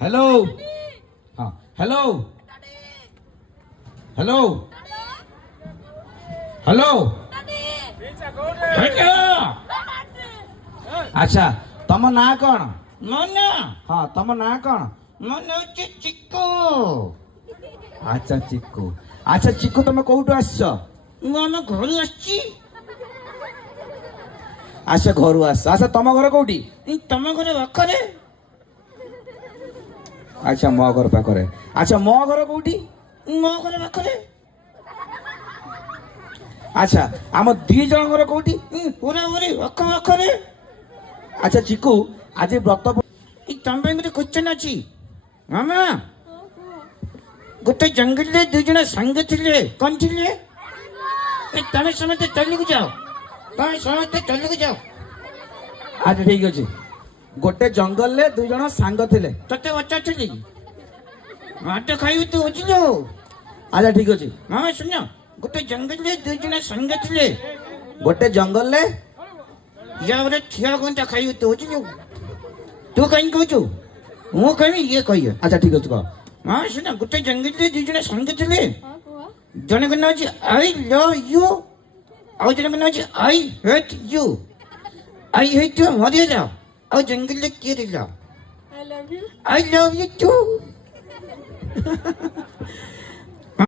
hello हाँ hello hello hello अच्छा तम ना कौन मन हाँ तम ना कौन मन हচ্ছে चिक्कू अच्छा चिक्कू अच्छा चिक्कू तुम कोठू आसछ मु हम घर आछि अच्छा घर आस अच्छा तुम घर कोठी तुम घर पाखरे अच्छा मो घर पाखरे अच्छा मो घर कोठी मो घर पाखरे अच्छा आम दी जन घर कोठी पूरा पूरी पाखरे अच्छा चिक्कू आज व्रत तुम गोटे क्वेश्चन अच्छी मामा गोटे जंगल में दुई जन सांग थे कौन थे तुम समस्ते चल जाओ तुम समस्ते चल जाओ अच्छा ठीक अच्छे गोटे जंगल में दुई जन सांग थे ते पचार माट खाई तू अच्छी जाओ अच्छा ठीक अच्छे मामा सुन गोटे जंगल में दुई जन सांग थे गोटे जंगल में या ठिया घंटा खाई तू अच्छी जाओ तू कहीं कहू मु कही ये कही अच्छा ठीक अच्छे कह हाँ सुना गोटे जंगल में दुई जन सांग थे जन का ना आई लव यू आउ जन का ना I hate you I hate you मरी जाओ और जंगल में किए जाओ आई लव यू टू